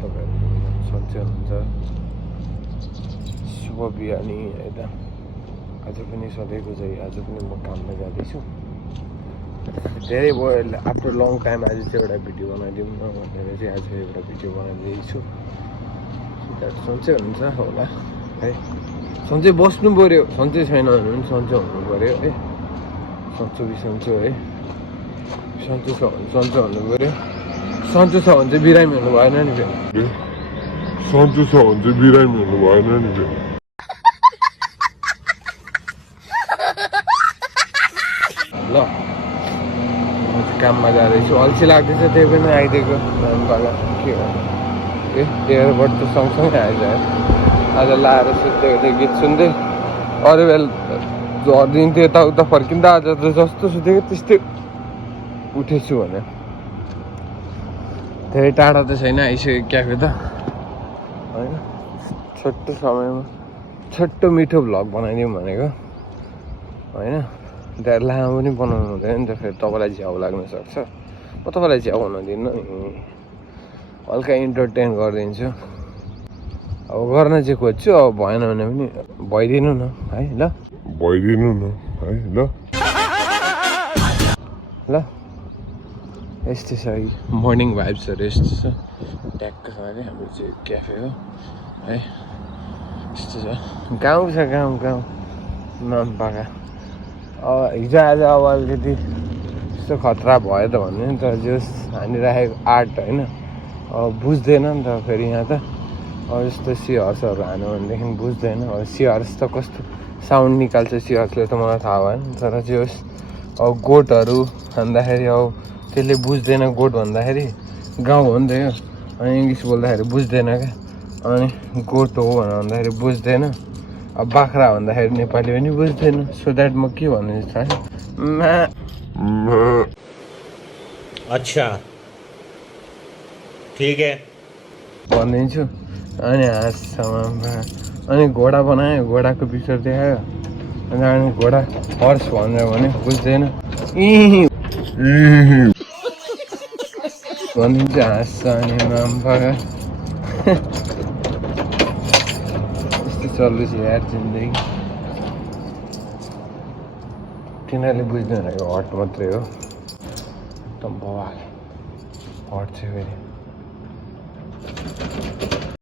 तपाईँहरू सन्चै हुनुहुन्छ। शुभ बिहानी होइन, आज पनि सधैँको चाहिँ आज पनि म काममा जाँदैछु। धेरै भयो आफ्टर लङ टाइम आज चाहिँ एउटा भिडियो बनाइदिउँ न भनेर चाहिँ आज एउटा भिडियो बनाइदिएको छु। सन्चै हुनुहुन्छ होला है, सन्चै बस्नु पऱ्यो, सन्चै छैन भने पनि सन्चै हुनु पऱ्यो है। सन्चो बिसन्चो है, सन्चो छ भने सन्चो हुनु पऱ्यो, सन्चो छ भने चाहिँ बिरामी हुनु भएन नि फेरि, सन्चो छ भने चाहिँ बिरामी हुनु भएन नि फेरि। ल म चाहिँ काममा जाँदैछु, अल्छी लाग्दैछ त्यही पनि आइदिएको बाला के गर्नु। एयरबड त सँगसँगै आएछ आज लाएर सुत्दै गीत सुन्दै अरू बेला झरिदिन्थ्यो यताउता फर्किँदा, आज त जस्तो सुतेको त्यस्तै उठेछु भने। धेरै टाढा त छैन, आइसक्यो क्याफे त होइन। छोटो समयमा छोटो मिठो भ्लग बनाइदिउँ भनेको होइन। धेरै लामो पनि बनाउनु हुँदैन नि त, फेरि तपाईँलाई झ्याउ लाग्न सक्छ। म तपाईँलाई झ्याउ हुन दिन्न नि, हल्का इन्टरटेन गरिदिन्छु। अब गर्न चाहिँ खोज्छु, अब भएन भने पनि भइदिनु न है, ल भइदिनु न है, ल ल यस्तै छ मर्निङ भाइब्सहरू यस्तो छ। ट्याक्कसँगले हाम्रो चाहिँ क्याफे हो है, यस्तो छ। गाउँ छ गाउँ गाउँ नामपाका। अब हिजो आज अब अलिकति यस्तो खतरा भयो त भन्ने नि त, जस हानिराखेको आर्ट होइन अब बुझ्दैन नि त फेरि यहाँ त। अब यस्तो सिहर्सहरू हान्यो भनेदेखि बुझ्दैन। अब सिहर्स त कस्तो साउन्ड निकाल्छ सिहर्सले त मलाई थाहा भएन, तर जे होस् अब गोठहरू भन्दाखेरि अब त्यसले बुझ्दैन। गोठ भन्दाखेरि गाउँ हो नि त यो, अनि इङ्ग्लिस बोल्दाखेरि बुझ्दैन क्या। अनि गोठ हो भनेर भन्दाखेरि बुझ्दैन। अब बाख्रा भन्दाखेरि नेपाली पनि बुझ्दैन। सो द्याट म के भन्नु चाहेँ, अच्छा ठीक है भनिदिन्छु। अनि हाँससँग अनि घोडा बनायो, घोडाको पिक्चर देखायो, अनि घोडा हर्स भनेर भने बुझ्दैन। भनिदिन्छु हाँस्छ अनि माम्पाका। यस्तो चल्दैछ यार जिन्दगी। तिनीहरूले बुझ्दैन यो हट मात्रै हो, एकदम बवाल हट चाहिँ फेरि।